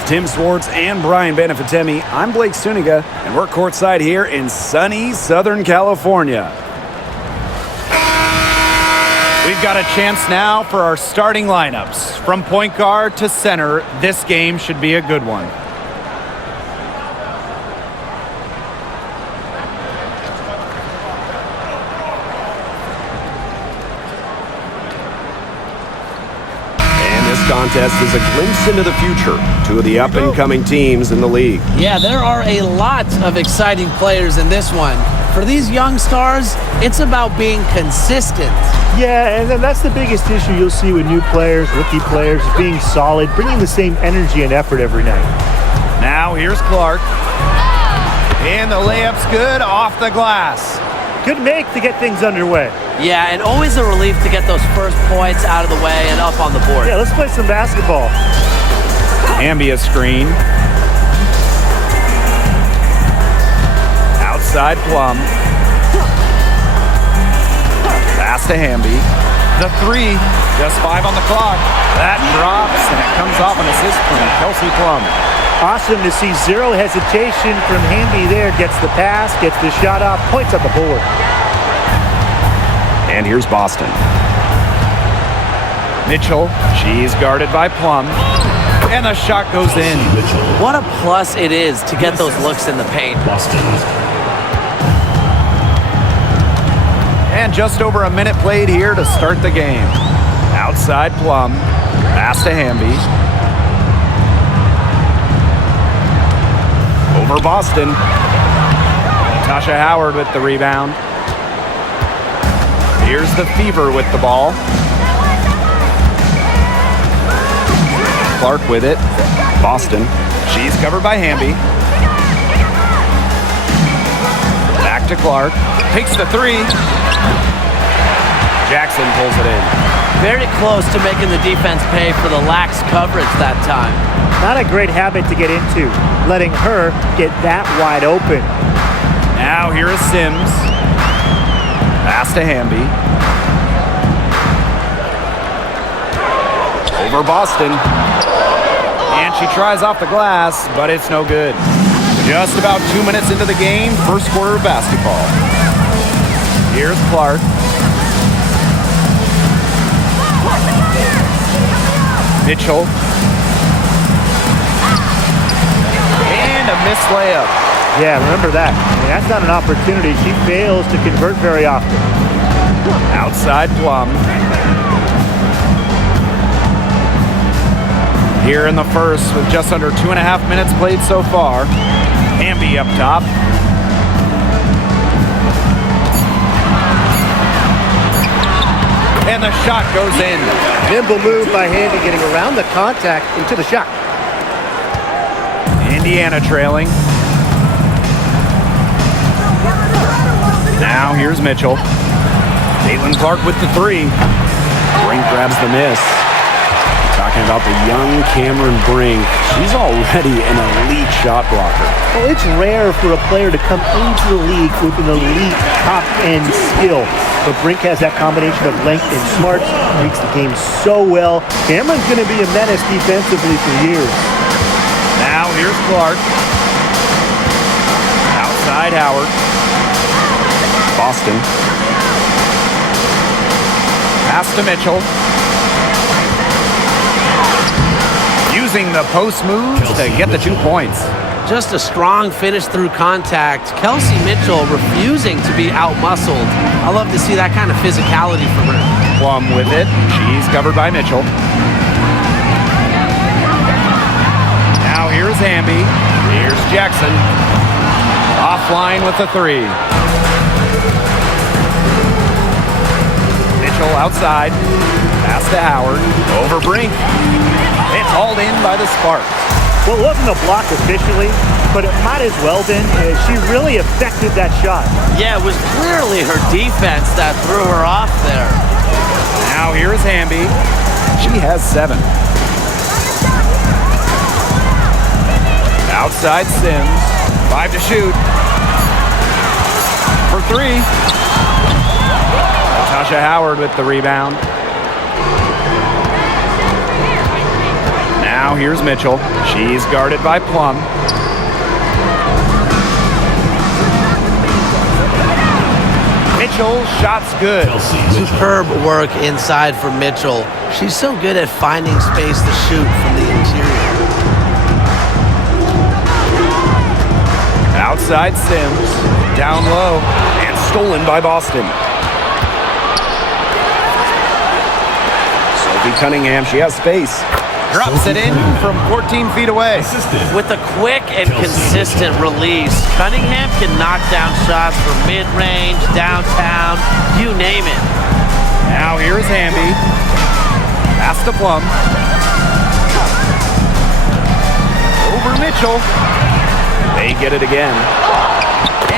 With Tim Swartz and Brian Benefitemi, I'm Blake Suniga, and we're courtside here in sunny Southern California. We've got a chance now for our starting lineups. From point guard to center, this game should be a good one. Contest is a glimpse into the future. Two of the up-and-coming teams in the league. Yeah, there are a lot of exciting players in this one. For these young stars, it's about being consistent. Yeah, and that's the biggest issue you'll see with new players, rookie players, being solid, bringing the same energy and effort every night. Now here's Clark. And the layup's good off the glass. Good make to get things underway. Yeah, and always a relief to get those first points out of the way and up on the board. Yeah, let's play some basketball. Hamby a screen. Outside Plum. Pass to Hamby. The three, just 5 on the clock. That drops, and it comes off an assist from Kelsey Plum. Awesome to see zero hesitation from Hamby there. Gets the pass, gets the shot off, points on the board. And here's Boston. Mitchell, she's guarded by Plum. And the shot goes in. What a plus it is to get those looks in the paint. And just over a minute played here to start the game. Outside Plum, pass to Hamby. Over Boston. Natasha Howard with the rebound. Here's the Fever with the ball. Clark with it. Boston. She's covered by Hamby. Back to Clark. Takes the three. Jackson pulls it in. Very close to making the defense pay for the lax coverage that time. Not a great habit to get into, letting her get that wide open. Now here is Sims. Pass to Hamby. Over Boston. And she tries off the glass, but it's no good. Just about 2 minutes into the game, first quarter of basketball. Here's Clark. Mitchell. And a missed layup. Yeah, remember that. I mean, that's not an opportunity. She fails to convert very often. Outside Plum. Here in the first with just under 2.5 minutes played so far. Hamby up top. And the shot goes in. Nimble move by Hamby, getting around the contact into the shot. Indiana trailing. Now here's Mitchell. Caitlin Clark with the three. Brink grabs the miss. Talking about the young Cameron Brink. She's already an elite shot blocker. Well, it's rare for a player to come into the league with an elite top-end skill. But Brink has that combination of length and smarts, reads the game so well. Cameron's going to be a menace defensively for years. Now here's Clark. Outside Howard. Boston. Pass to Mitchell. Using the post move to get the 2 points. Just a strong finish through contact. Kelsey Mitchell refusing to be out-muscled. I love to see that kind of physicality from her. Plum with it. She's covered by Mitchell. Now here's Hamby. Here's Jackson. Offline with the three. Mitchell outside. Pass to Howard. Over Brink. It's hauled in by the Sparks. Well, it wasn't a block officially, but it might as well been. She really affected that shot. Yeah, it was clearly her defense that threw her off there. Now here is Hamby. She has 7. Outside Sims. 5 to shoot. For 3. Natasha Howard with the rebound. Now here's Mitchell. She's guarded by Plum. Mitchell, shot's good. Superb work inside for Mitchell. She's so good at finding space to shoot from the interior. Outside Sims, down low, and stolen by Boston. Sophie Cunningham, she has space. Drops it in from 14 feet away. With a quick and consistent release, Cunningham can knock down shots from mid-range, downtown, you name it. Now here's Hamby. Pass to Plum. Over Mitchell. They get it again.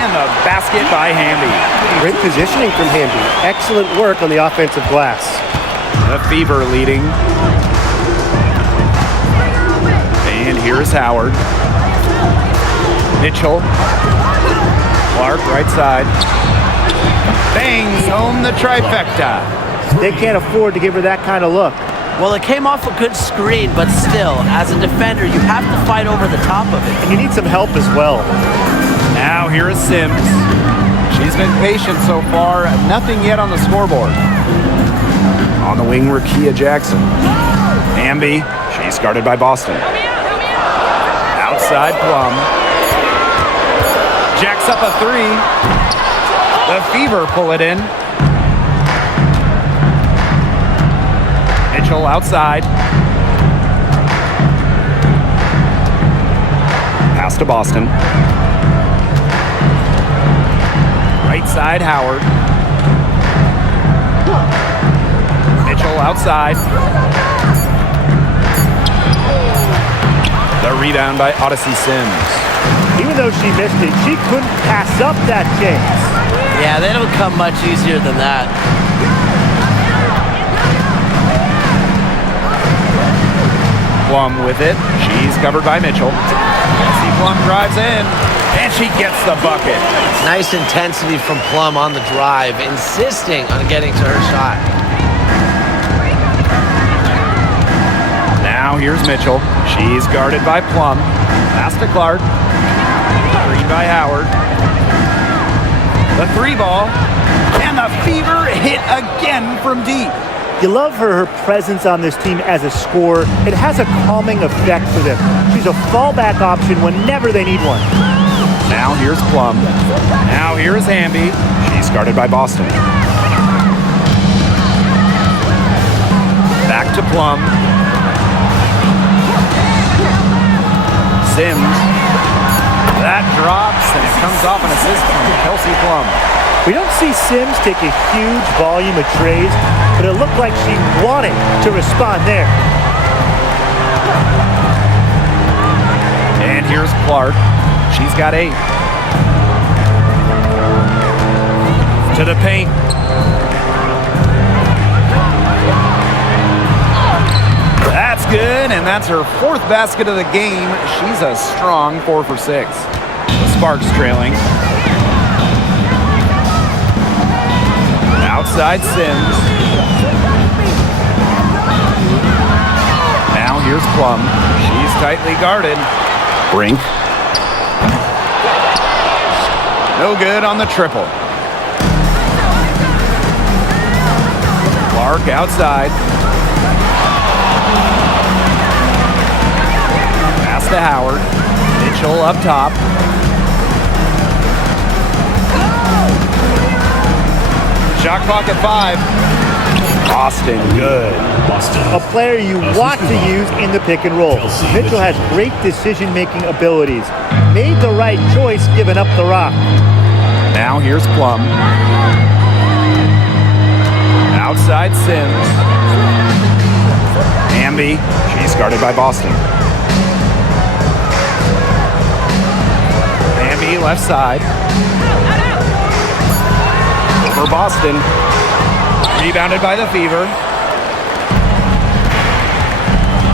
And the basket by Hamby. Great positioning from Hamby. Excellent work on the offensive glass. The Fever leading. And here's Howard. Mitchell. Clark right side. Bangs home the trifecta. They can't afford to give her that kind of look. Well, it came off a good screen, but still, as a defender, you have to fight over the top of it. And you need some help as well. Now here is Sims. She's been patient so far. Nothing yet on the scoreboard. On the wing, Rakia Jackson. Hamby. She's guarded by Boston. Outside Plum. Jacks up a three. The Fever pull it in. Mitchell outside. Pass to Boston. Right side Howard. Mitchell outside. The rebound by Odyssey Sims. Even though she missed it, she couldn't pass up that chance. Yeah, they don't come much easier than that. Plum with it. She's covered by Mitchell. See Plum drives in, and she gets the bucket. Nice intensity from Plum on the drive, insisting on getting to her shot. Now here's Mitchell. She's guarded by Plum. Pass to Clark. Screen by Howard. The three ball. And the Fever hit again from deep. You love her presence on this team as a scorer. It has a calming effect for them. She's a fallback option whenever they need one. Now here's Plum. Now here's Hamby. She's guarded by Boston. Back to Plum. Sims. That drops, and it comes off an assist from Kelsey Plum. We don't see Sims take a huge volume of trays, but it looked like she wanted to respond there. And here's Clark. She's got 8. To the paint. That's good, and that's her 4th basket of the game. She's a strong 4 for 6. The Sparks trailing. Outside Sims. Now here's Plum. She's tightly guarded. Brink. No good on the triple. Clark outside. Pass to Howard. Mitchell up top. Shot clock at 5. Boston, good. A player you want to use in the pick and roll. Mitchell has great decision-making abilities. Made the right choice giving up the rock. Now here's Plum. Outside Sims. Hamby, she's guarded by Boston. Hamby left side. For Boston. Rebounded by the Fever.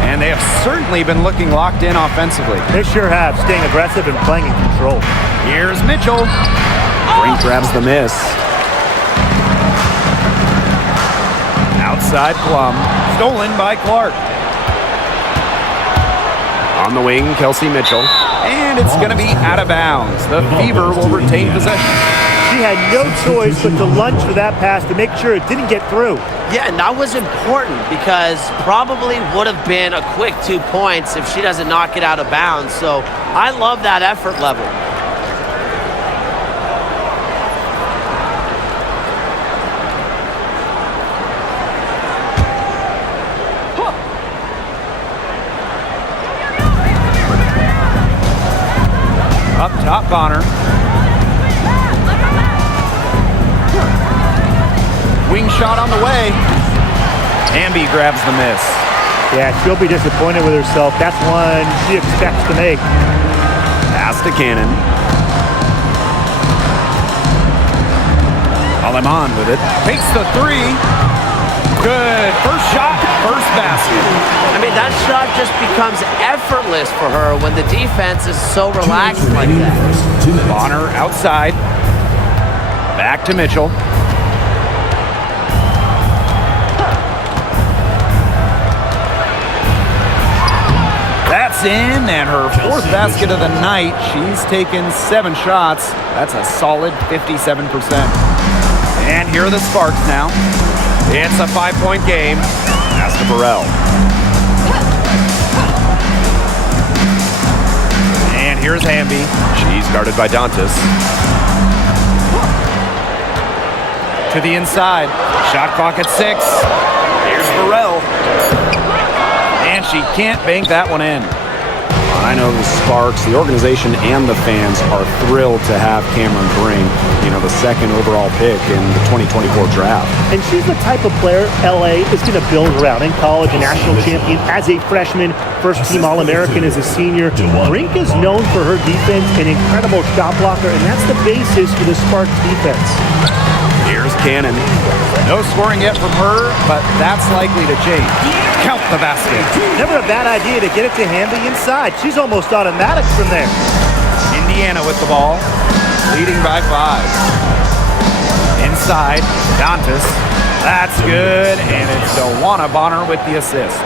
And they have certainly been looking locked in offensively. They sure have, staying aggressive and playing in control. Here's Mitchell. Brink grabs the miss. Outside Plum. Stolen by Clark. On the wing, Kelsey Mitchell. And it's going to be out of bounds. The Fever will retain possession. She had no choice but to lunge for that pass to make sure it didn't get through. Yeah, and that was important because probably would have been a quick 2 points if she doesn't knock it out of bounds. So I love that effort level. Up top, Bonner. Wing shot on the way. Hamby grabs the miss. Yeah, she'll be disappointed with herself. That's one she expects to make. Pass to Cannon. Aleman with it. Takes the three. Good. First shot, first basket. I mean, that shot just becomes effortless for her when the defense is so relaxed like that. Bonner outside. Back to Mitchell. That's in, and her fourth basket of the night. She's taken 7 shots. That's a solid 57%. And here are the Sparks now. It's a 5-point game. Pass to Burrell. And here's Hamby. She's guarded by Dantas. To the inside. Shot clock at 6. Here's Burrell. And she can't bank that one in. I know the Sparks, the organization, and the fans are thrilled to have Cameron Brink, the second overall pick in the 2024 draft. And she's the type of player LA is going to build around. In college, a national champion as a freshman, first-team All-American as a senior. Brink is known for her defense, an incredible shot blocker, and that's the basis for the Sparks defense. Here's Cannon. No scoring yet from her, but that's likely to change. Count the basket. Never a bad idea to get it to Hamby inside. She's almost automatic from there. Indiana with the ball, leading by 5. Inside, Dantas. That's good, and it's Dawana Bonner with the assist.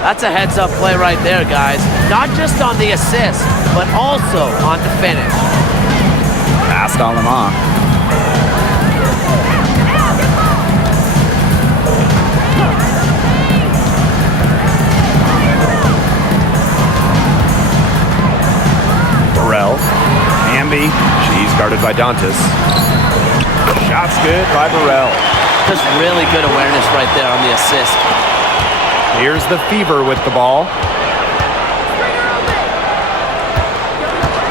That's a heads-up play right there, guys. Not just on the assist, but also on the finish. Pass to Aleman. Hamby. She's guarded by Dantas. Shot's good by Burrell. Just really good awareness right there on the assist. Here's the Fever with the ball.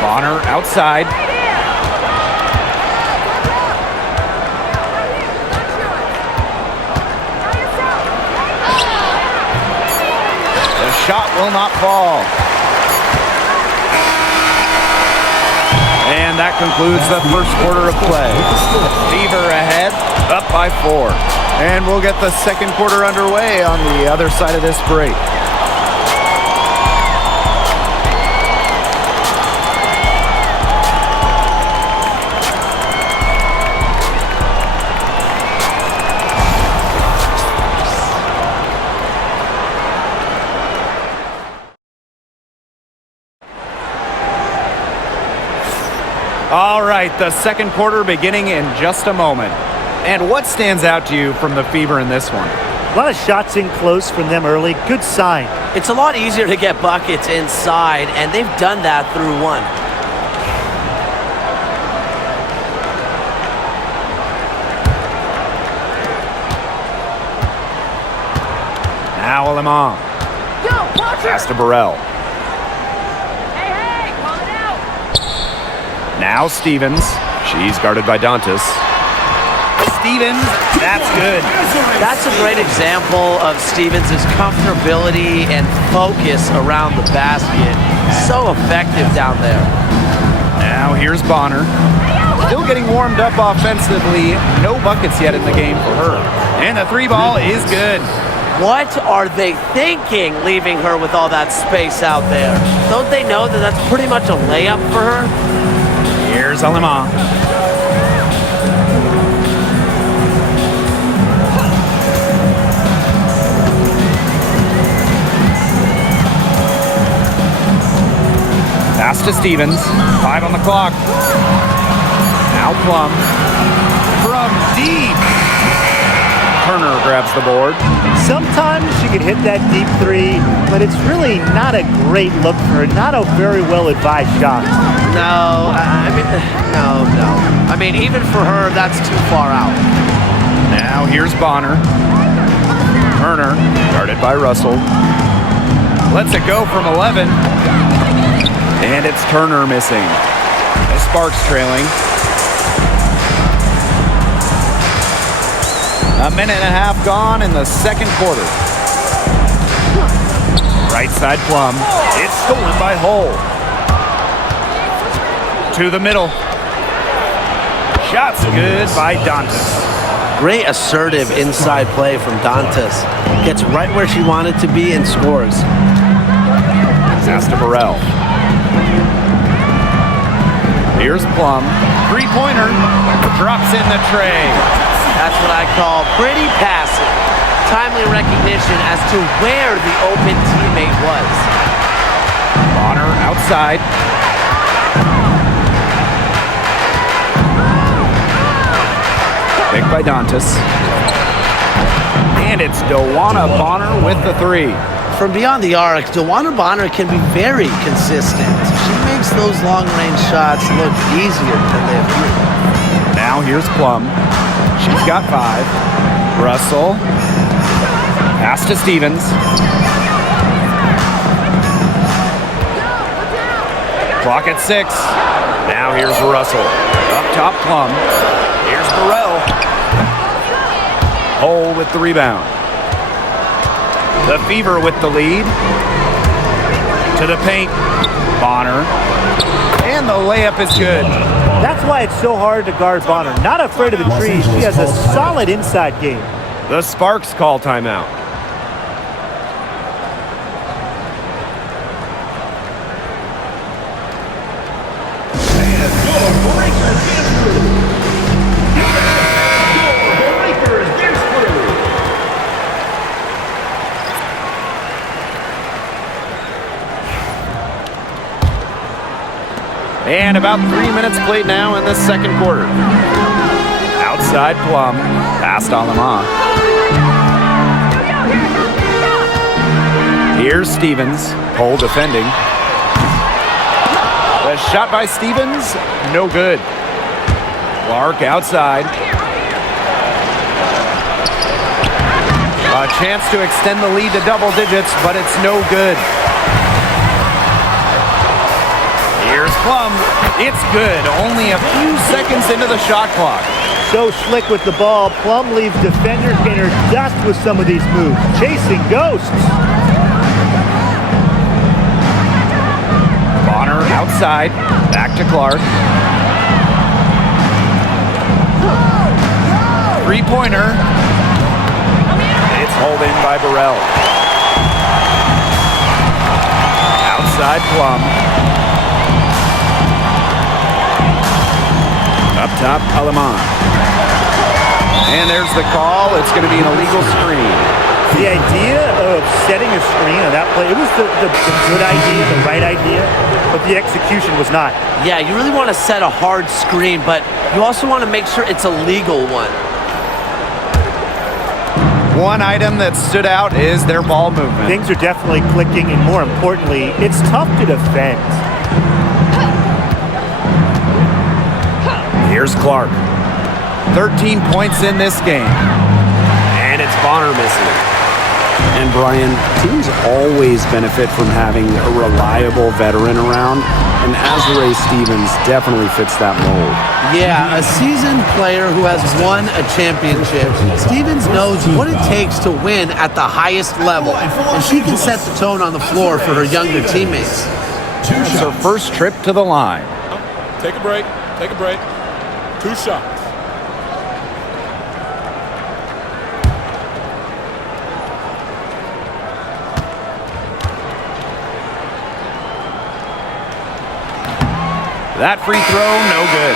Bonner outside. The shot will not fall. And that concludes the first quarter of play. Fever ahead, up by 4. And we'll get the second quarter underway on the other side of this break. All right, the second quarter beginning in just a moment. And what stands out to you from the Fever in this one? A lot of shots in close from them early. Good sign. It's a lot easier to get buckets inside, and they've done that through one. Now Aleman. Pass to Burrell. Now Stevens. She's guarded by Dantas. Stevens, that's good. That's a great example of Stevens' comfortability and focus around the basket. So effective down there. Now here's Bonner. Still getting warmed up offensively. No buckets yet in the game for her. And the 3 ball is good. What are they thinking, leaving her with all that space out there? Don't they know that that's pretty much a layup for her? Here's Aleman. to Stevens. 5 on the clock. Now Plum. From deep. Turner grabs the board. Sometimes she can hit that deep three, but it's really not a great look for her. Not a very well-advised shot. No, no. I mean, even for her, that's too far out. Now here's Bonner. Turner, guarded by Russell. Lets it go from 11. And it's Turner missing. The Sparks trailing. A minute and a half gone in the second quarter. Right side Plum. It's stolen by Hull. To the middle. Shots good by Dantas. Great assertive inside play from Dantas. Gets right where she wanted to be and scores. Pass to Burrell. Here's Plum. Three-pointer. Drops in the tray. That's what I call pretty passive. Timely recognition as to where the open teammate was. Bonner outside. Picked by Dantas. And it's Dewana Bonner with the three. From beyond the arc, Dewana Bonner can be very consistent. She makes those long-range shots look easier than they appear. Now here's Plum. She's got 5. Russell. Pass to Stevens. Clock at 6. Now here's Russell. Up top Plum. Here's Burrell. Hull with the rebound. The Fever with the lead. To the paint. Bonner. And the layup is good. That's why it's so hard to guard Bonner. Not afraid of the trees. She has a solid inside game. The Sparks call timeout. And about 3 minutes played now in the second quarter. Outside Plum. Past Alama. Here's Stevens. Hull defending. The shot by Stevens. No good. Clark outside. A chance to extend the lead to double digits, but it's no good. Here's Plum. It's good. Only a few seconds into the shot clock. So slick with the ball. Plum leaves defenders in her dust with some of these moves. Chasing ghosts. Bonner outside. Back to Clark. Three-pointer. It's hauled in by Burrell. Outside Plum. Up top, Alaman. And there's the call. It's going to be an illegal screen. The idea of setting a screen on that play, it was the good idea, the right idea, but the execution was not. Yeah, you really want to set a hard screen, but you also want to make sure it's a legal one. One item that stood out is their ball movement. Things are definitely clicking, and more importantly, it's tough to defend. Here's Clark. 13 points in this game. And it's Bonner missing. And Brian, teams always benefit from having a reliable veteran around, and Azurá Stevens definitely fits that mold. Yeah, a seasoned player who has won a championship. Stevens knows what it takes to win at the highest level, and she can set the tone on the floor for her younger teammates. It's her first trip to the line. Take a break. Take a break. 2 shots. That free throw, no good.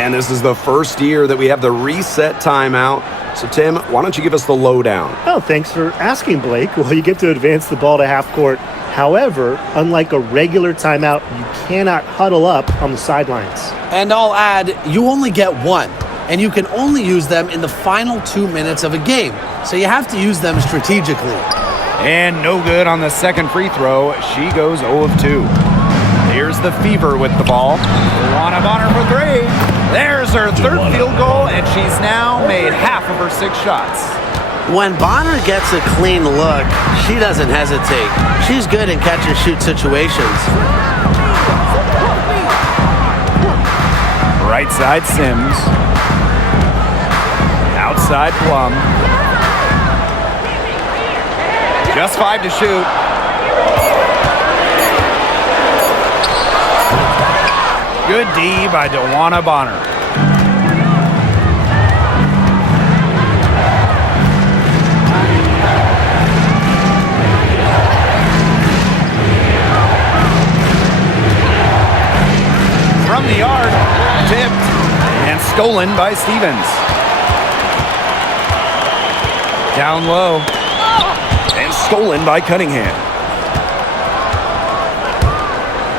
And this is the first year that we have the reset timeout. So, Tim, why don't you give us the lowdown? Oh, thanks for asking, Blake. Well, you get to advance the ball to half court However, unlike a regular timeout, you cannot huddle up on the sidelines. And I'll add, you only get one, and you can only use them in the final 2 minutes of a game. So you have to use them strategically. And no good on the second free throw. She goes 0 of 2. Here's the Fever with the ball. Luana Bonner for 3. There's her third field goal, and she's now made half of her 6 shots. When Bonner gets a clean look, she doesn't hesitate. She's good in catch-and-shoot situations. Right side Sims. Outside Plum. Just 5 to shoot. Good D by DeWanna Bonner. From the arc, tipped and stolen by Stevens. Down low and stolen by Cunningham.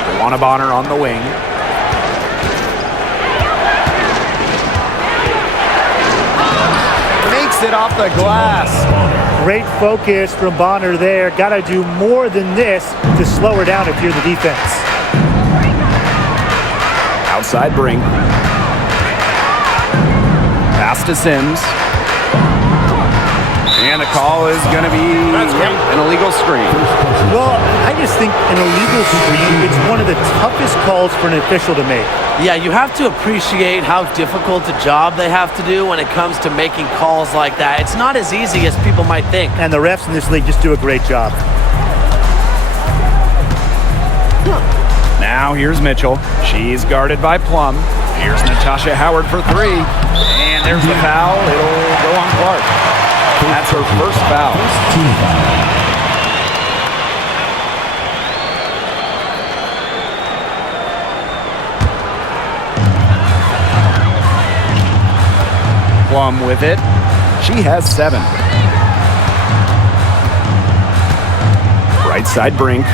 DeWanna Bonner on the wing. Makes it off the glass. Great focus from Bonner there. Got to do more than this to slow her down if you're the defense. Outside Brink. Pass to Sims. And the call is going to be an illegal screen. Well, I just think an illegal screen, it's one of the toughest calls for an official to make. Yeah, you have to appreciate how difficult a job they have to do when it comes to making calls like that. It's not as easy as people might think. And the refs in this league just do a great job. Now here's Mitchell. She's guarded by Plum. Here's Natasha Howard for 3. And there's the foul. It'll go on Clark. That's her first foul. Plum with it. She has 7. Right side Brink.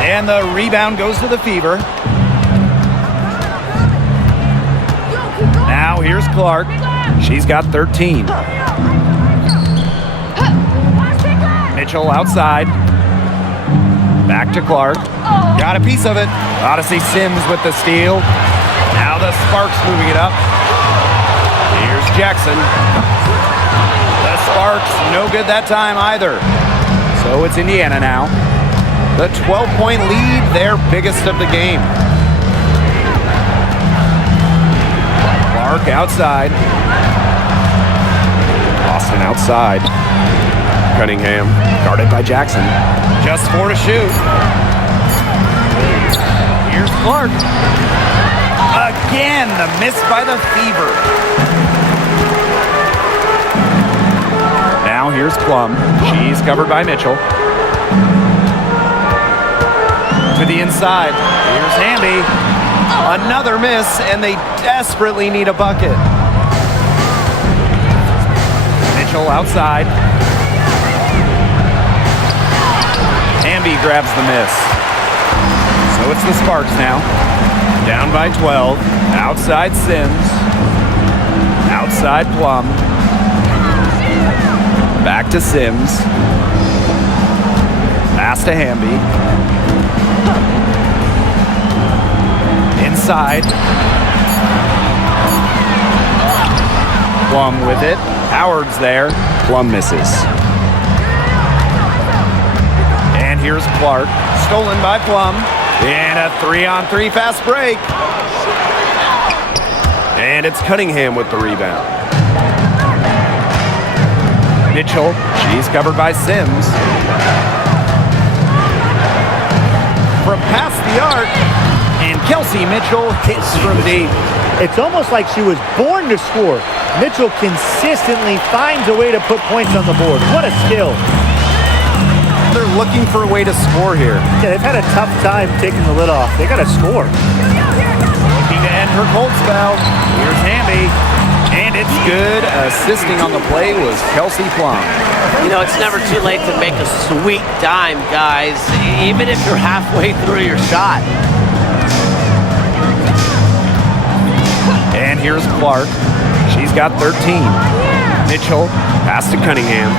And the rebound goes to the Fever. Now here's Clark. She's got 13. Mitchell outside. Back to Clark. Got a piece of it. Odyssey Sims with the steal. Now the Sparks moving it up. Here's Jackson. The Sparks, no good that time either. So it's Indiana now. The 12-point lead, their biggest of the game. Clark outside. Austin outside. Cunningham. Guarded by Jackson. Just 4 to shoot. Here's Clark. Again, the miss by the Fever. Now here's Plum. She's covered by Mitchell. To the inside. Here's Hamby. Another miss, and they desperately need a bucket. Mitchell outside. Hamby grabs the miss. So it's the Sparks now. Down by 12. Outside Sims. Outside Plum. Back to Sims. Pass to Hamby. Inside. Plum with it. Howard's there. Plum misses. And here's Clark. Stolen by Plum. And a 3-on-3 fast break. And it's Cunningham with the rebound. Mitchell. She's covered by Sims. From past the arc. And Kelsey Mitchell hits from deep. It's almost like she was born to score. Mitchell consistently finds a way to put points on the board. What a skill. They're looking for a way to score here. Yeah, they've had a tough time taking the lid off. They got to score. Looking to end her cold spell. Here's Hamby. And it's good. Assisting on the play was Kelsey Plum. You know, it's never too late to make a sweet dime, guys, even if you're halfway through your shot. And here's Clark. She's got 13. Mitchell, Pass to Cunningham.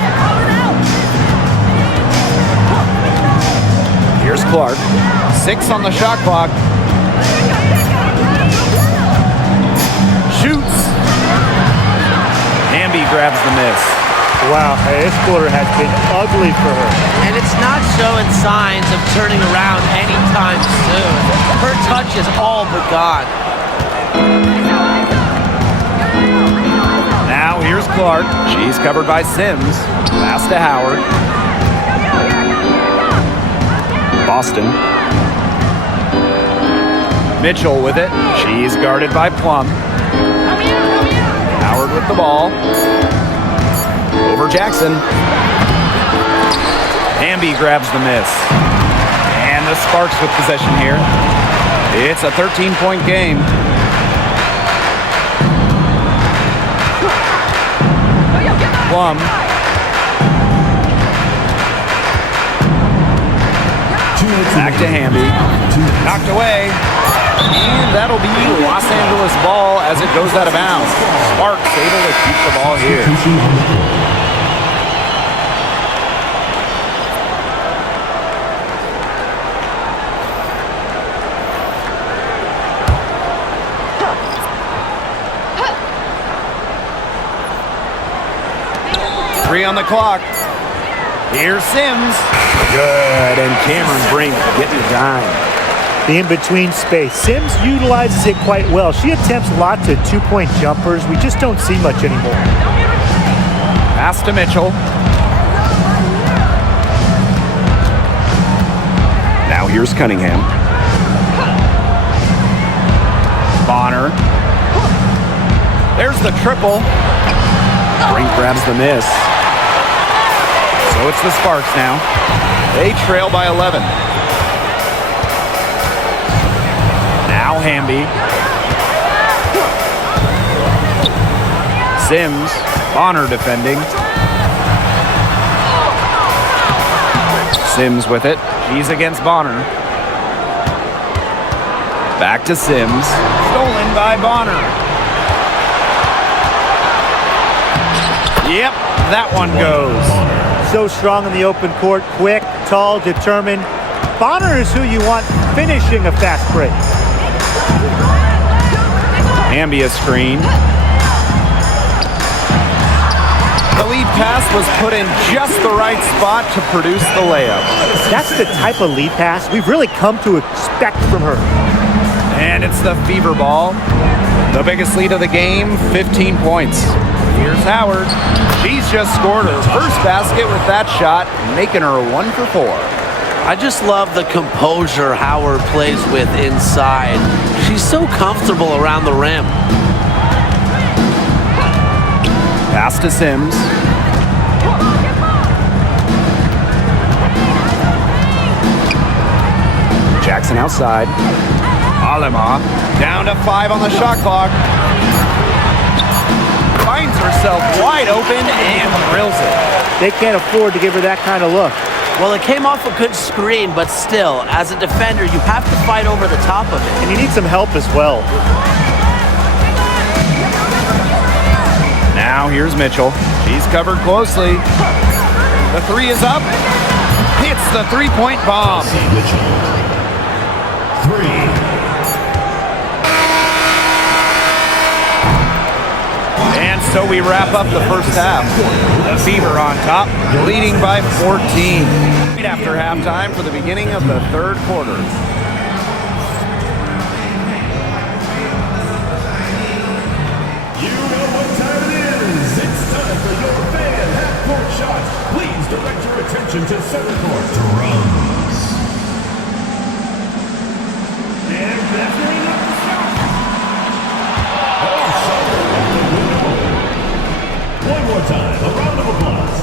here's Clark. 6 on the shot clock. Shoots. Hamby grabs the miss. Wow, this quarter has been ugly for her. And it's not showing signs of turning around anytime soon. Her touch is all but gone. Now here's Clark. She's covered by Sims. Pass to Howard. Boston. Mitchell with it. She's guarded by Plum. Howard with the ball. Over Jackson. Hamby grabs the miss. And the Sparks with possession here. It's a 13-point game. Plum. Back to Hamby. Knocked away. And that'll be Los Angeles ball as it goes out of bounds. Sparks able to keep the ball here. Three on the clock. Here's Sims. Good. And Cameron Brink getting a dime. The in-between space. Sims utilizes it quite well. She attempts lots of two-point jumpers. We just don't see much anymore. Pass to Mitchell. Now here's Cunningham. Bonner. There's the triple. Brink grabs the miss. So it's the Sparks now. They trail by 11. Now Hamby. Sims. Bonner defending. Sims with it. She's against Bonner. Back to Sims. Stolen by Bonner. Yep, that one goes. So strong in the open court, quick, tall, determined. Bonner is who you want finishing a fast break. Hamby a screen. The lead pass was put in just the right spot to produce the layup. That's the type of lead pass we've really come to expect from her. And it's the fever ball. The biggest lead of the game, 15 points. Here's Howard. She's just scored her first basket with that shot, making her 1 for 4. I just love the composure Howard plays with inside. She's so comfortable around the rim. Pass to Sims. Jackson outside. Alema down to 5 on the shot clock. Finds herself wide open and drills it. They can't afford to give her that kind of look. Well, it came off a good screen, but still, as a defender, you have to fight over the top of it. And you need some help as well. Now here's Mitchell. She's covered closely. The 3 is up. Hits the 3-point bomb. And so we wrap up the first half. The Fever on top, leading by 14. Right after halftime for the beginning of the third quarter. You know what time it is. It's time for your fan half-court shots. Please direct your attention to center court. Drums. And measuring up the shot. Oh, shot. One more time. A round of applause.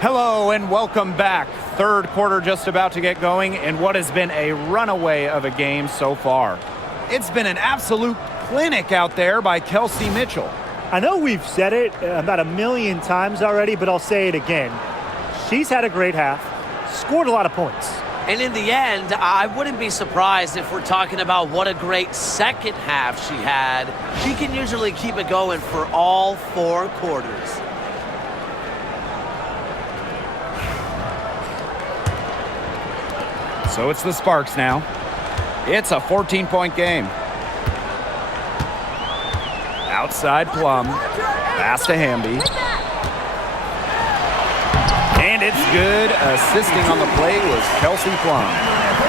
Hello and welcome back. Third quarter just about to get going in what has been a runaway of a game so far. It's been an absolute clinic out there by Kelsey Mitchell. I know we've said it about a million times already, but I'll say it again. She's had a great half, scored a lot of points. And in the end, I wouldn't be surprised if we're talking about what a great second half she had. She can usually keep it going for all 4 quarters. So it's the Sparks now. It's a 14-point game. Outside Plum. Pass to Hamby. And it's good. Assisting on the play was Kelsey Plum.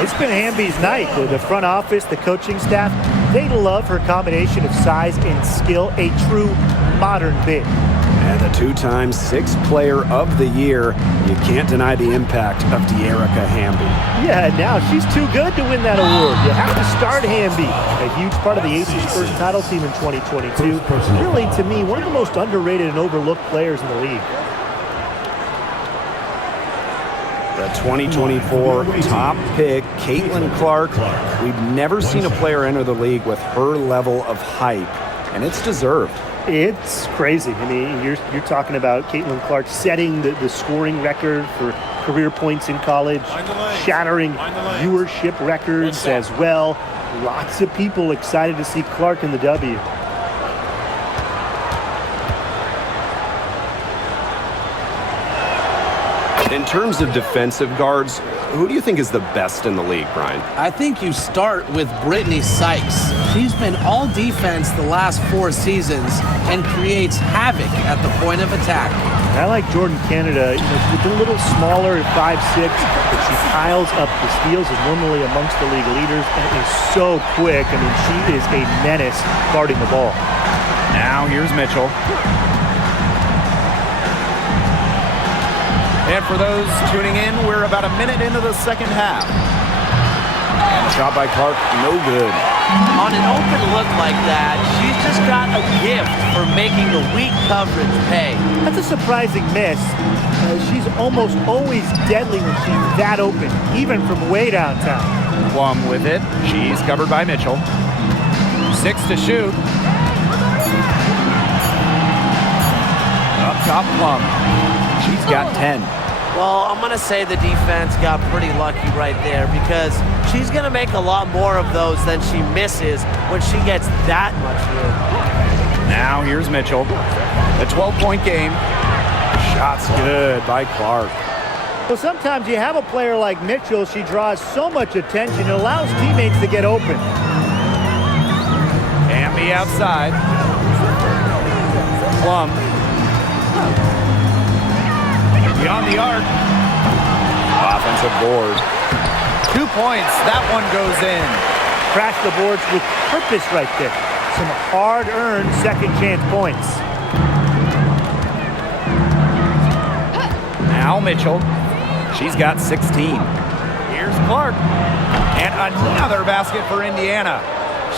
It's been Hamby's night. The front office, the coaching staff, they love her combination of size and skill, a true modern big. And the 2-time 6th player of the year. You can't deny the impact of De'Erica Hamby. Yeah, now she's too good to win that award. You have to start Hamby. A huge part of the Aces' first title team in 2022. Really, to me, one of the most underrated and overlooked players in the league. The 2024 top pick, Clark. We've never seen a player enter the league with her level of hype, and it's deserved. It's crazy. I mean, you're talking about Clark setting the scoring record for career points in college, shattering viewership records as well. Lots of people excited to see Clark in the W. In terms of defensive guards, who do you think is the best in the league, Brian? I think you start with Brittany Sykes. She's been all defense the last 4 seasons and creates havoc at the point of attack. I like Jordan Canada. She's a little smaller at 5'6", but she piles up the steals, is normally amongst the league leaders, and is so quick. I mean, she is a menace guarding the ball. Now here's Mitchell. And for those tuning in, we're about a minute into the second half. And the shot by Clark, no good. On an open look like that, she's just got a gift for making the weak coverage pay. That's a surprising miss. She's almost always deadly when she's that open, even from way downtown. Plum with it. She's covered by Mitchell. 6 to shoot. Up top, Plum. She's got 10. Well, I'm going to say the defense got pretty lucky right there because she's going to make a lot more of those than she misses when she gets that much room. Now here's Mitchell. A 12-point game. Shots good by Clark. Well, sometimes you have a player like Mitchell, she draws so much attention, it allows teammates to get open. Hamby outside. Plum. Beyond the arc. Offensive board. 2 points. That one goes in. Crash the boards with purpose right there. Some hard-earned second chance points. Now Mitchell. She's got 16. Here's Clark. And another basket for Indiana.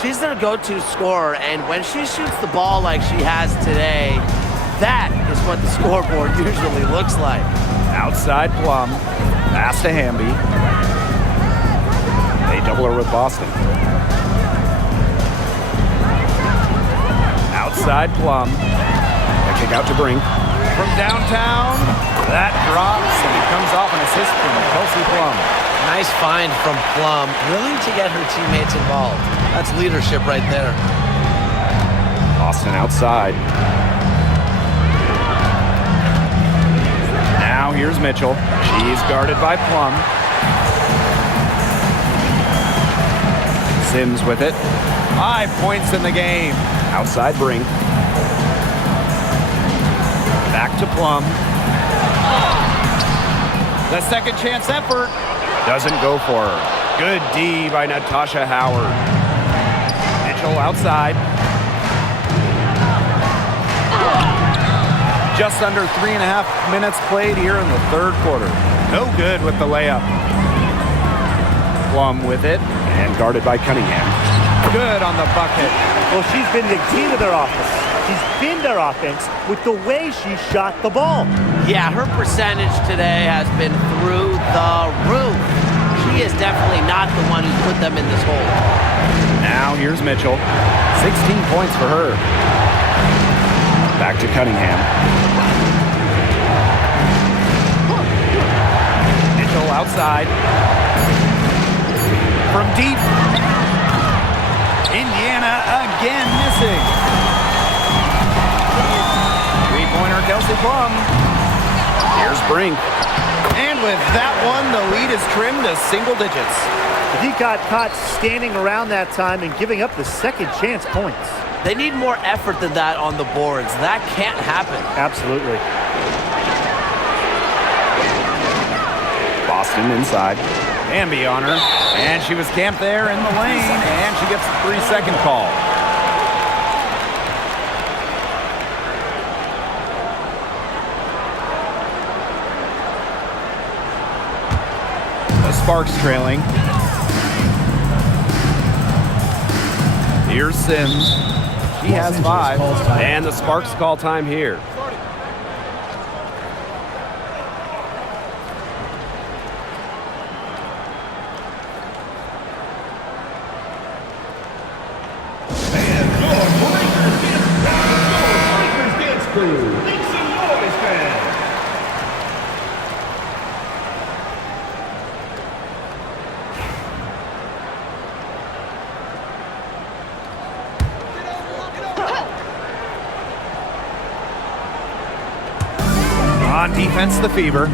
She's their go-to scorer, and when she shoots the ball like she has today, that is what the scoreboard usually looks like. Outside Plum. Pass to Hamby. They double her with Boston. Outside Plum. A kick out to Brink. From downtown, that drops, and it comes off an assist from Kelsey Plum. Nice find from Plum, willing to get her teammates involved. That's leadership right there. Boston outside. Now here's Mitchell. She's guarded by Plum. Sims with it. 5 points in the game. Outside Brink. Back to Plum. The second chance effort doesn't go for her. Good D by Natasha Howard. Mitchell outside. Just under 3.5 minutes played here in the third quarter. No good with the layup. Plum with it and guarded by Cunningham. Good on the bucket. Well, she's been the key to their offense. She's been their offense with the way she shot the ball. Yeah, her percentage today has been through the roof. She is definitely not the one who put them in this hole. Now here's Mitchell. 16 points for her. Back to Cunningham. Mitchell outside. From deep. Indiana again missing. Three-pointer Kelsey Plum. Here's Brink. And with that one, the lead is trimmed to single digits. He got caught standing around that time and giving up the second chance points. They need more effort than that on the boards. That can't happen. Absolutely. Boston inside. Bambi on her. And she was camped there in the lane. And she gets the 3-second call. The Sparks trailing. Here's Sims. He has 5. And the Sparks call time here. And your Lakers dance crew. Make some noise, fans. On defense, the Fever.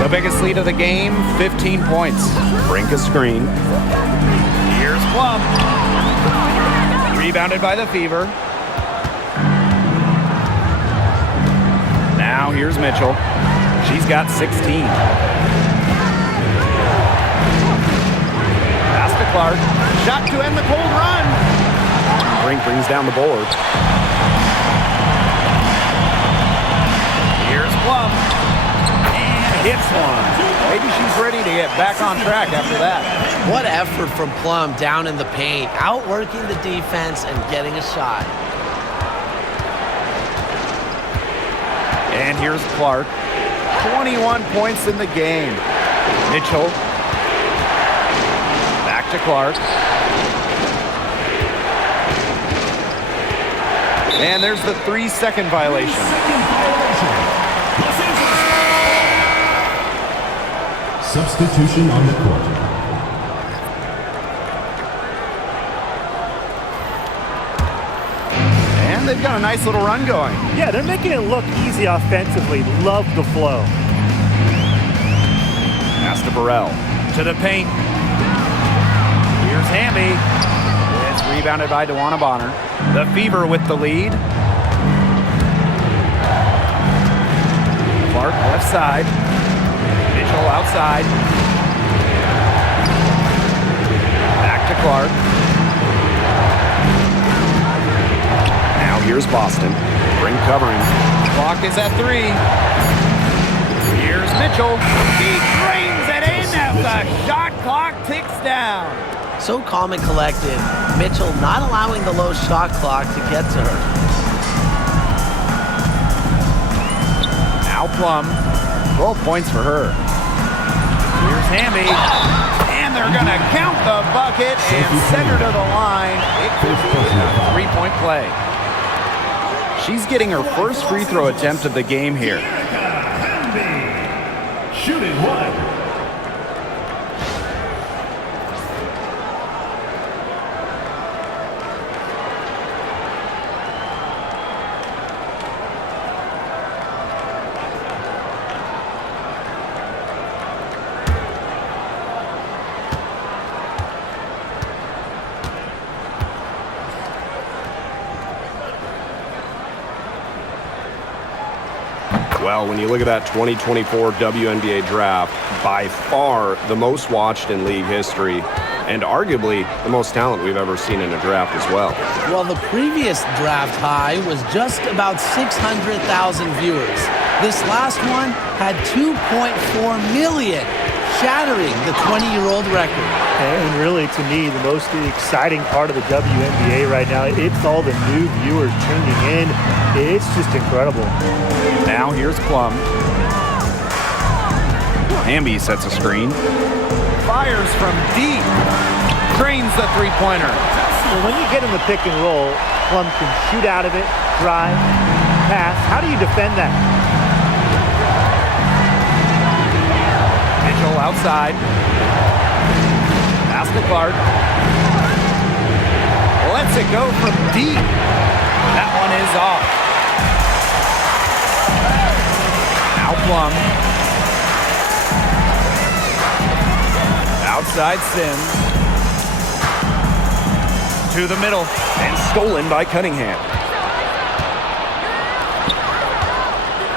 The biggest lead of the game, 15 points. Brink a screen. Here's Plum. Rebounded by the Fever. Now here's Mitchell. She's got 16. Pass to Clark. Shot to end the cold run. Brink brings down the board. Here's Plum. And hits one. Maybe she's ready to get back on track after that. What effort from Plum down in the paint, outworking the defense and getting a shot. And here's Clark. 21 points in the game. Mitchell. Back to Clark. And there's the 3-second violation. Substitution on the court. And they've got a nice little run going. Yeah, they're making it look easy offensively. Love the flow. Pass to Burrell. To the paint. Here's Hamby. It's rebounded by DeWanna Bonner. The Fever with the lead. Clark left side. Mitchell outside. Back to Clark. Now here's Boston. Brink covering. Clock is at 3. Here's Mitchell. He drains it in as the shot clock ticks down. So calm and collected. Mitchell not allowing the low shot clock to get to her. Now Plum. 12 points for her. Here's Hamby. And they're going to count the bucket and send her to the line. It could be a 3-point play. She's getting her first free throw attempt of the game here. Shooting one. Well, when you look at that 2024 WNBA draft, by far the most watched in league history, and arguably the most talent we've ever seen in a draft as well. Well, the previous draft high was just about 600,000 viewers. This last one had 2.4 million, shattering the 20-year-old record. And really, to me, the most exciting part of the WNBA right now, it's all the new viewers tuning in. It's just incredible. Now here's Plum. Hamby sets a screen. Fires from deep. Drains the three-pointer. Well, when you get in the pick and roll, Plum can shoot out of it, drive, pass. How do you defend that? Mitchell outside. Pass to Clark. Lets it go from deep. That one is off. Now Plum. Outside Sims. To the middle. And stolen by Cunningham.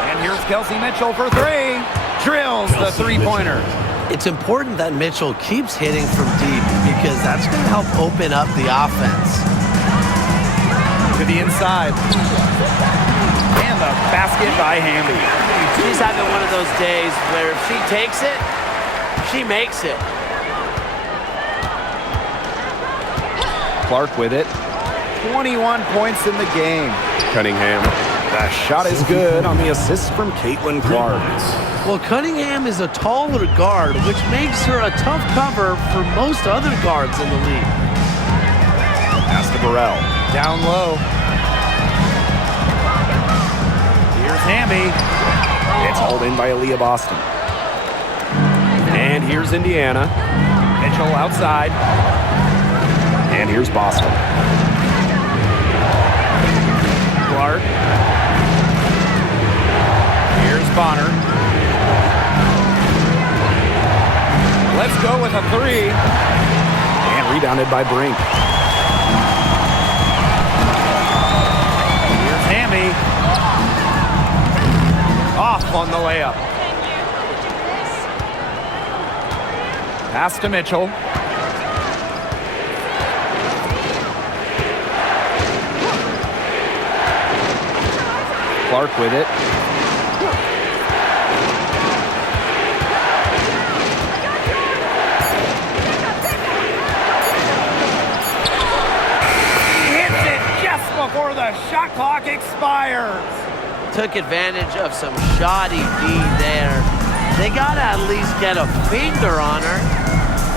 And here's Kelsey Mitchell for three. Drills the three-pointer. It's important that Mitchell keeps hitting from deep because that's going to help open up the offense. To the inside. And the basket by Hamby. She's having one of those days where if she takes it, she makes it. Clark with it. 21 points in the game. Cunningham. That shot is good on the assist from Clark. Well, Cunningham is a taller guard, which makes her a tough cover for most other guards in the league. Pass to Burrell. Down low. Here's Hamby. It's hauled in by Aaliyah Boston. And here's Indiana. Mitchell outside. And here's Boston. Clark. Here's Bonner. Let's go with a three. And rebounded by Brink. Here's Hamby. Off on the layup. Pass to Mitchell. Clark with it. Before the shot clock expires. Took advantage of some shoddy D there. They got to at least get a finger on her.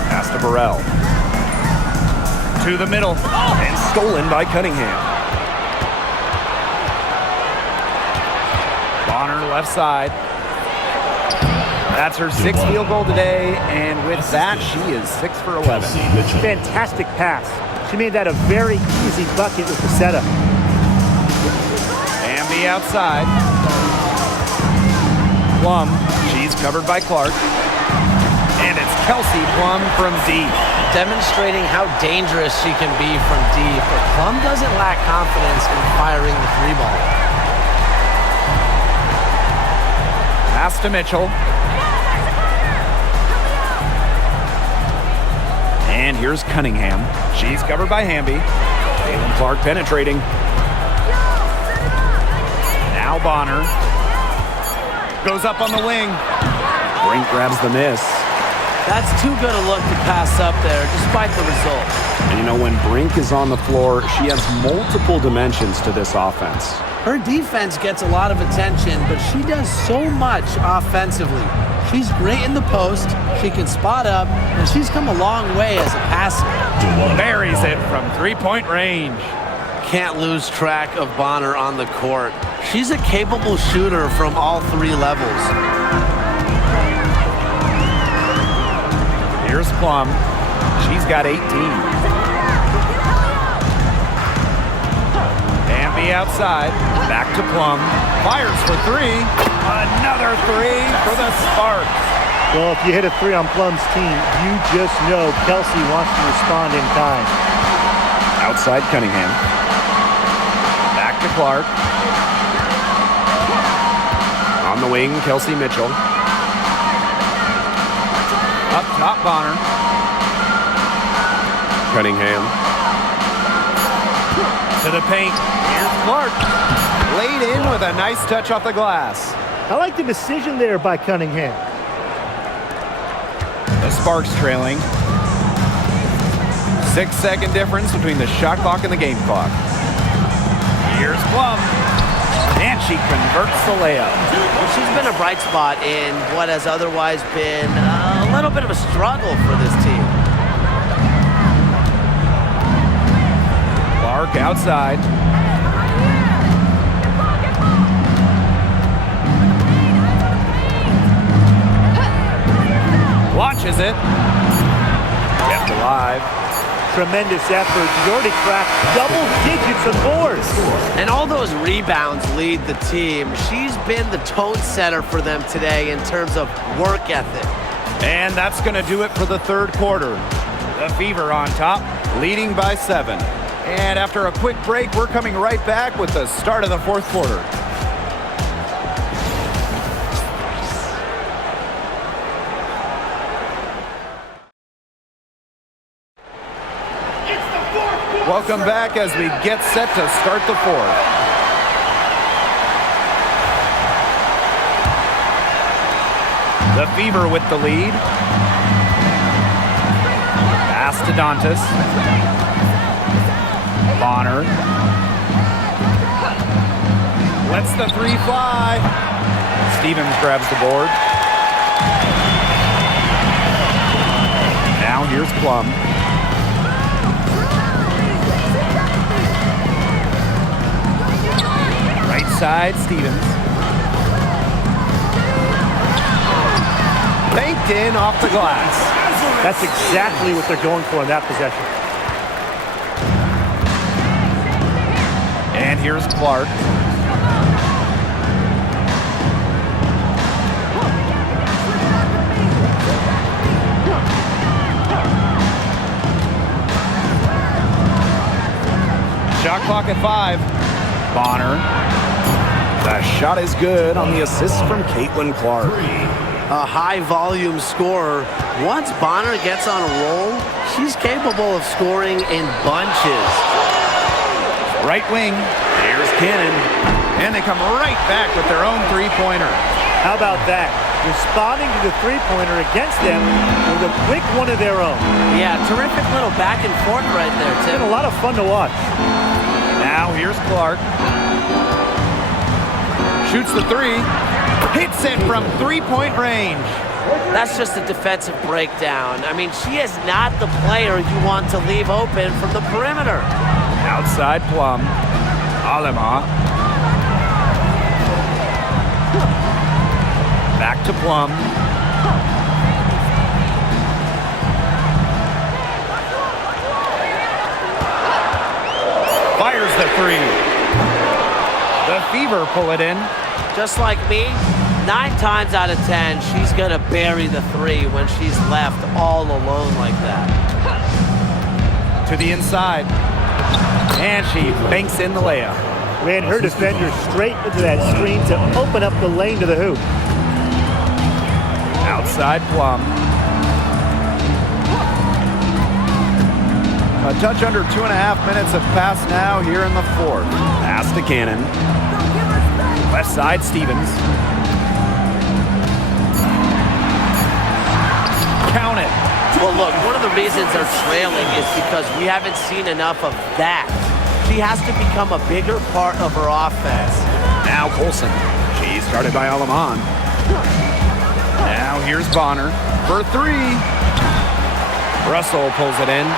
Pass to Burrell. To the middle. And stolen by Cunningham. Bonner left side. That's her sixth field goal today. And with that, she is 6 for 11. Fantastic pass. She made that a very easy bucket with the setup. Hamby outside. Plum. She's covered by Clark. And it's Kelsey Plum from deep. Demonstrating how dangerous she can be from deep. But Plum doesn't lack confidence in firing the three ball. Pass to Mitchell. And here's Cunningham. She's covered by Hamby. Clark penetrating. Now Bonner. Goes up on the wing. Brink grabs the miss. That's too good a look to pass up there, despite the result. And you know, when Brink is on the floor, she has multiple dimensions to this offense. Her defense gets a lot of attention, but she does so much offensively. She's great in the post, she can spot up, and she's come a long way as a passer. Buries it from three-point range. Can't lose track of Bonner on the court. She's a capable shooter from all three levels. Here's Plum. She's got 18. Hamby outside. Back to Plum. Fires for three. Another three for the Sparks. Well, if you hit a three on Plum's team, you just know Kelsey wants to respond in time. Outside Cunningham. Back to Clark. On the wing, Kelsey Mitchell. Up top, Bonner. Cunningham. To the paint. Here's Clark. Laid in with a nice touch off the glass. I like the decision there by Cunningham. The Sparks trailing. 6-second difference between the shot clock and the game clock. Here's Plum. And she converts the layup. Well, she's been a bright spot in what has otherwise been a little bit of a struggle for this team. Clark outside. Launches it. Kept alive. Tremendous effort. She's already cracked double digits of boards. And all those rebounds lead the team. She's been the tone setter for them today in terms of work ethic. And that's going to do it for the third quarter. The Fever on top, leading by 7. And after a quick break, we're coming right back with the start of the fourth quarter. Welcome back as we get set to start the fourth. The Fever with the lead. Pass to Dantas. Bonner. Lets the 3 fly. Stevens grabs the board. Now here's Plum. Right side, Stevens. Banked in off the glass. That's exactly what they're going for in that possession. And here's Clark. Shot clock at 5. Bonner. That shot is good on the assist from Clark. A high-volume scorer. Once Bonner gets on a roll, she's capable of scoring in bunches. Right wing. Here's Cannon. And they come right back with their own three-pointer. How about that? Responding to the three-pointer against them with a quick one of their own. Yeah, terrific little back and forth right there, It's Tim. been a lot of fun to watch. Now here's Clark. Shoots the 3. Hits it from three-point range. That's just a defensive breakdown. I mean, she is not the player you want to leave open from the perimeter. Outside Plum. Alema. Back to Plum. Fires the 3. The Fever pull it in. Just like me, 9 times out of 10, she's going to bury the 3 when she's left all alone like that. To the inside. And she banks in the layup. Ran her defender straight into that screen to open up the lane to the hoop. Outside Plum. A touch under 2.5 minutes have passed now here in the fourth. Pass to Cannon. Left side, Stevens. Count it. Well, look, one of the reasons they're trailing is because we haven't seen enough of that. She has to become a bigger part of her offense. Now Colson. She's started by Alaman. Now here's Bonner for 3. Russell pulls it in.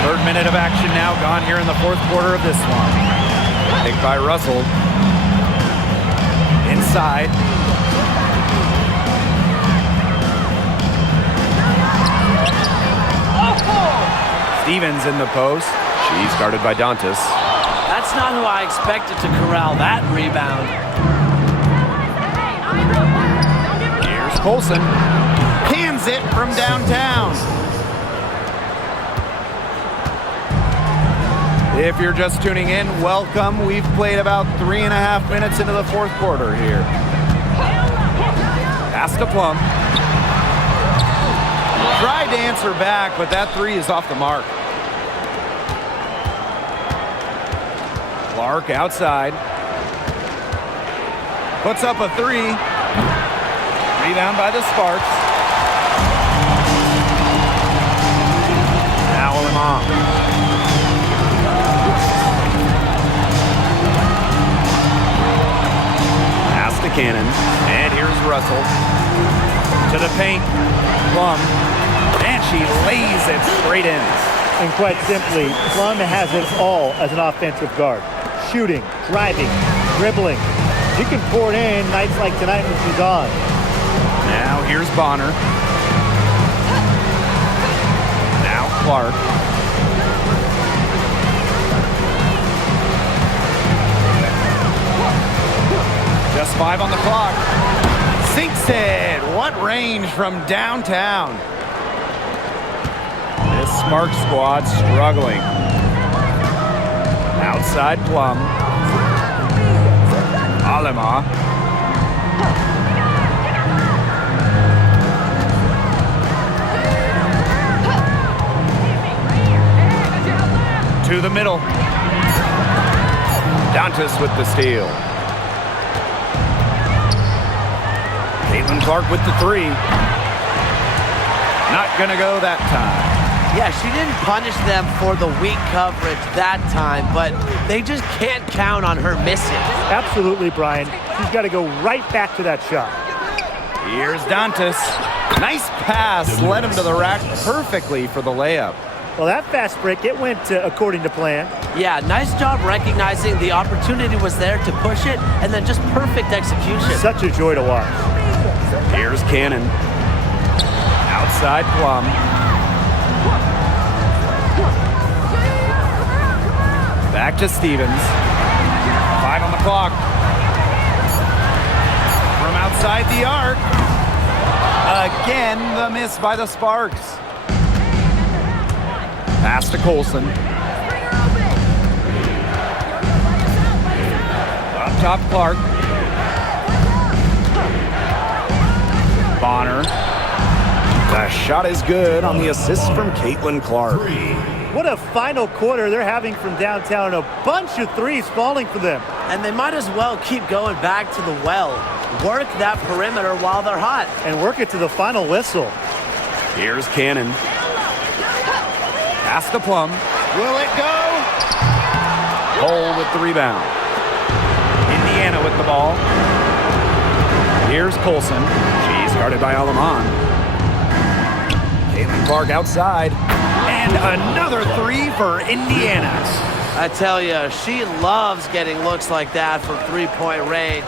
Third minute of action now gone here in the fourth quarter of this one. Picked by Russell. Inside. Stevens in the post. She's guarded by Dantas. That's not who I expected to corral that rebound. Here's Colson. Hands it from downtown. If you're just tuning in, welcome. We've played about 3.5 minutes into the fourth quarter here. Pass to Plum. Tried to answer back, but that 3 is off the mark. Clark outside. Puts up a 3. Rebound by the Sparks. Allemang. Pass to Cannon. And here's Russell. To the paint. Plum. And she lays it straight in. And quite simply, Plum has it all as an offensive guard. Shooting, driving, dribbling. She can pour it in nights like tonight when she's on. Now here's Bonner. Now Clark. Just 5 on the clock. Sinks it. What range from downtown. This Spark squad struggling. Outside Plum. Alema. To the middle. Dantas with the steal. Clark with the 3. Not gonna go that time. Yeah, she didn't punish them for the weak coverage that time, but they just can't count on her missing. Absolutely, Brian. She's got to go right back to that shot. Here's Dantas. Nice pass. Led him to the rack perfectly for the layup. Well, that fast break, it went according to plan. Yeah, nice job recognizing the opportunity was there to push it, and then just perfect execution. Such a joy to watch. Here's Cannon. Outside Plum. Back to Stevens. 5 on the clock. From outside the arc. Again, the miss by the Sparks. Pass to Colson. Up top, Clark. Bonner. The shot is good on the assist from Caitlin Clark. What a final quarter they're having from downtown. A bunch of threes falling for them. And they might as well keep going back to the well. Work that perimeter while they're hot. And work it to the final whistle. Here's Cannon. Pass to Plum. Will it go? Hole with the rebound. Indiana with the ball. Here's Colson. She's guarded by Allemang. Caitlin Clark outside. And another 3 for Indiana. I tell you, she loves getting looks like that from three-point range.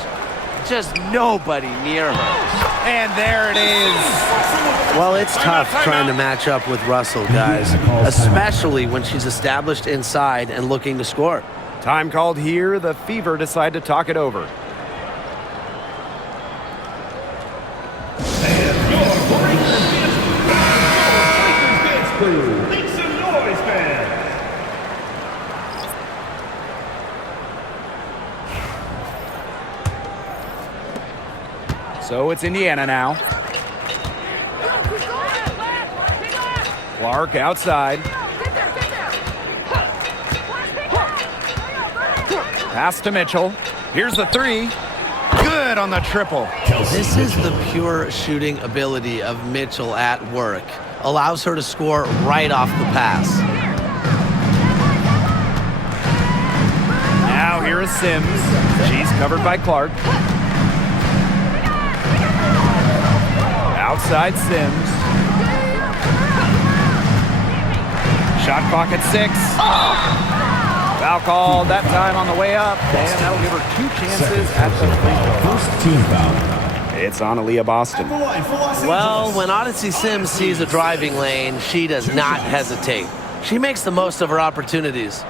Just nobody near her. And there it is. Well, it's tough trying to match up with Russell, guys, especially when she's established inside and looking to score. Time called here. The Fever decide to talk it over. Make some noise, fans! So it's Indiana now. Clark outside. Pass to Mitchell. Here's the 3. Good on the triple. This is the pure shooting ability of Mitchell at work. Allows her to score right off the pass. Now here is Sims. She's covered by Clark. Outside Sims. Shot clock at 6. Foul called that time on the way up. And that'll give her 2 chances at the free throw. First team foul. It's on Aaliyah Boston. Well, when Odyssey Sims sees a driving lane, she does not hesitate. She makes the most of her opportunities.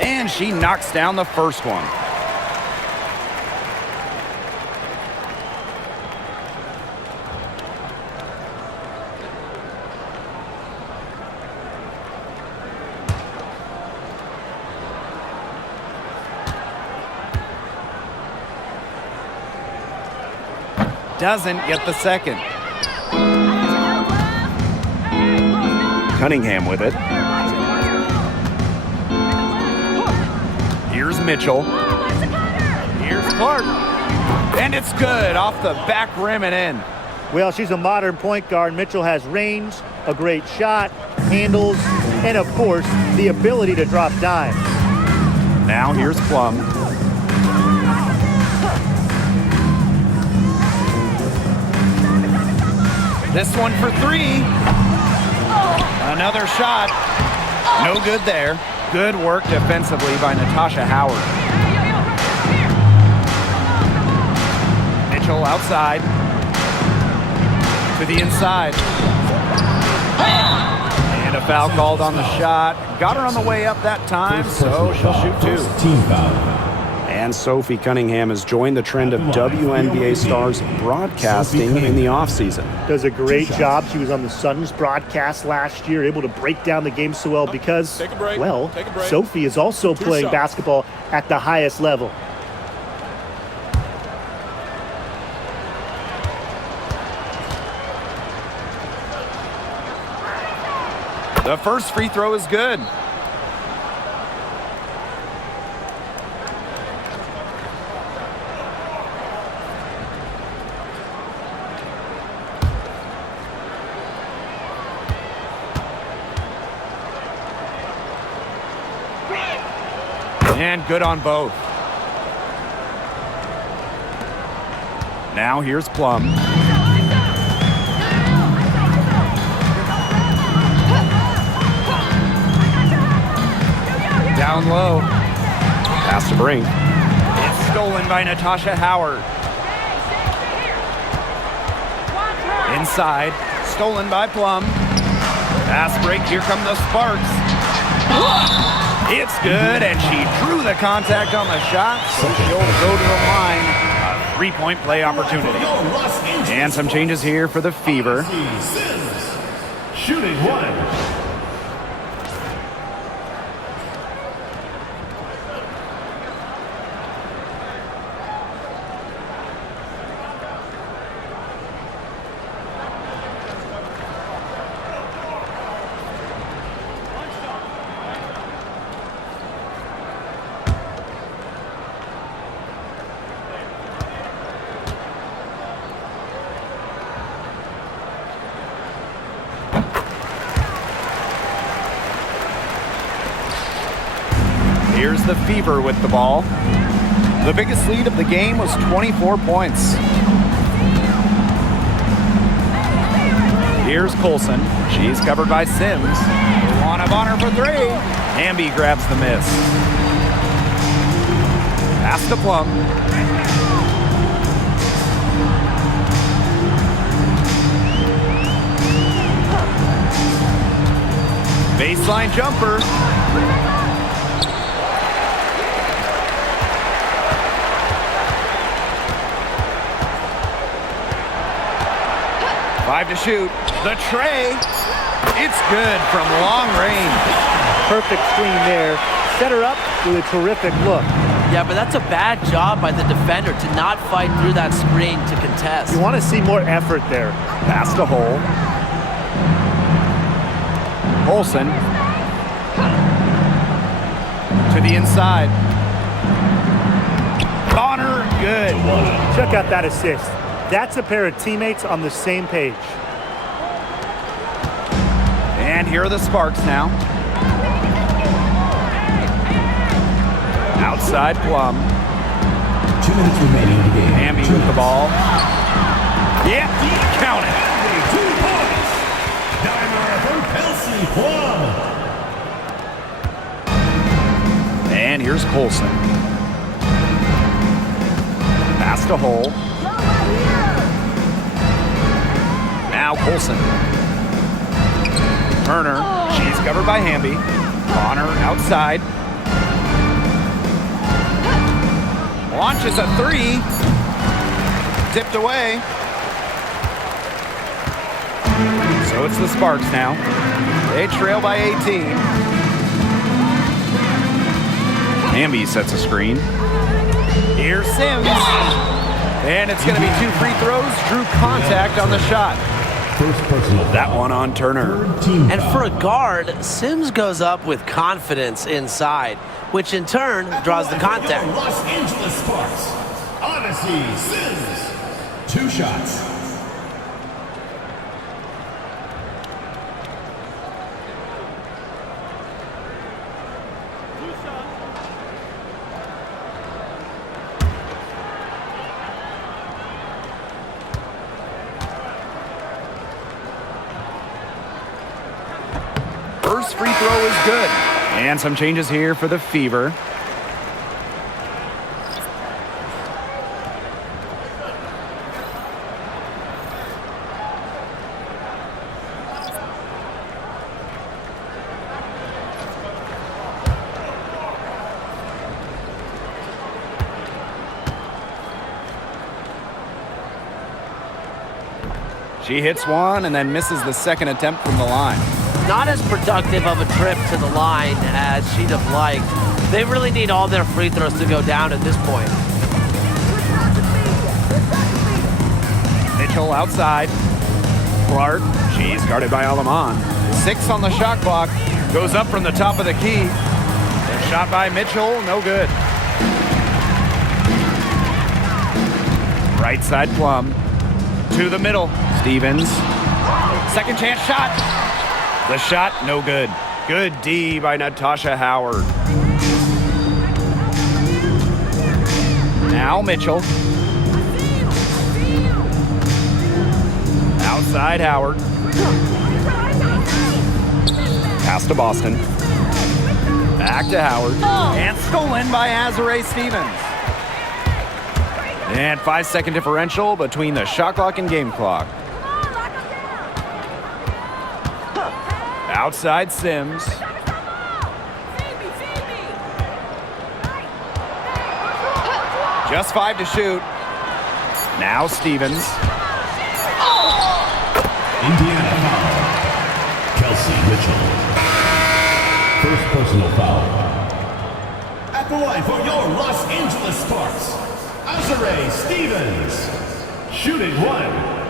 And she knocks down the first one. Doesn't get the second. Cunningham with it. Here's Mitchell. Clark. And it's good off the back rim and in. Well, she's a modern point guard. Mitchell has range, a great shot, handles, and of course, the ability to drop dimes. Now here's Plum. This one for three. Another shot. No good there. Good work defensively by Natasha Howard. Mitchell outside. To the inside. And a foul called on the shot. Got her on the way up that time, so she'll shoot two. Team foul. And Sophie Cunningham has joined the trend of WNBA stars broadcasting in the offseason. Does a great job. She was on the Suns broadcast last year, able to break down the game so well because, Take a break. well, Take a break. Sophie is also playing shots. basketball at the highest level. The first free throw is good. And good on both. Now here's Plum. Down low. Pass to Brink. It's stolen by Natasha Howard. Inside. Stolen by Plum. Pass break. Here come the Sparks. It's good, and she drew the contact on the shot, so she'll go to the line. A three-point play opportunity. And some changes here for the Fever. Shooting one. Here's the Fever with the ball. The biggest lead of the game was 24 points. Here's Colson. She's covered by Sims. Luana Bonner for three. Hamby grabs the miss. Pass to Plum. Baseline jumper. Five to shoot. The tray. It's good from long range. Perfect screen there. Set her up with a terrific look. Yeah, but that's a bad job by the defender to not fight through that screen to contest. You want to see more effort there. Pass to Hole. Olsen. To the inside. Bonner, good. Check out that assist. That's a pair of teammates on the same page. And here are the Sparks now. Outside Plum. 2 minutes remaining in the game. Hamby with the ball. Yep, count it. 2 points. Dimer for Kelsey Plum. And here's Colson. Pass to Hole. Now Colson. Turner. She's covered by Hamby. Bonner outside. Launches a three. Tipped away. So it's the Sparks now. They trail by 18. Hamby sets a screen. Here's Sims. And it's going to be 2 free throws. Drew contact on the shot. First personal foul. That one on Turner. Team And foul. for a guard, Sims goes up with confidence inside, which in turn draws the contact. Los Angeles Sparks. Marcy Sims. 2 shots. First free throw is good. And some changes here for the Fever. She hits one and then misses the second attempt from the line. Not as productive of a trip to the line as she'd have liked. They really need all their free throws to go down at this point. Mitchell outside. Clark, she's guarded by Alaman. 6 on the shot clock. Goes up from the top of the key. The shot by Mitchell, no good. Right side Plum. To the middle. Stevens. Second chance shot. The shot, no good. Good D by Natasha Howard. Now Mitchell. Outside Howard. Pass to Boston. Back to Howard. And stolen by Azare Stevens. And 5-second differential between the shot clock and game clock. Outside Sims. Just 5 to shoot. Now Stevens. Indiana foul. Kelsey Mitchell. First personal foul. At the line for your Los Angeles Sparks, Azare Stevens. Shooting 1.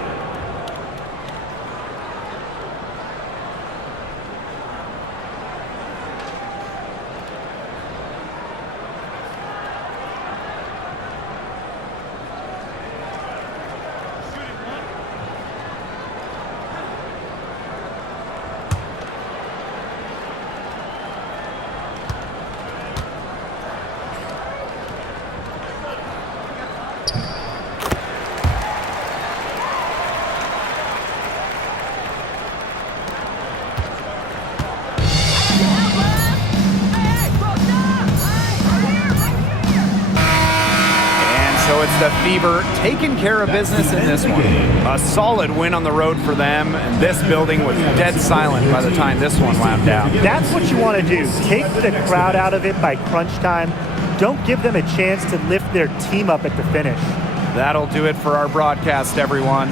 The Fever taking care of business in this one. A solid win on the road for them, and this building was dead silent by the time this one wound down. That's what you want to do. Take the crowd out of it by crunch time. Don't give them a chance to lift their team up at the finish. That'll do it for our broadcast, everyone.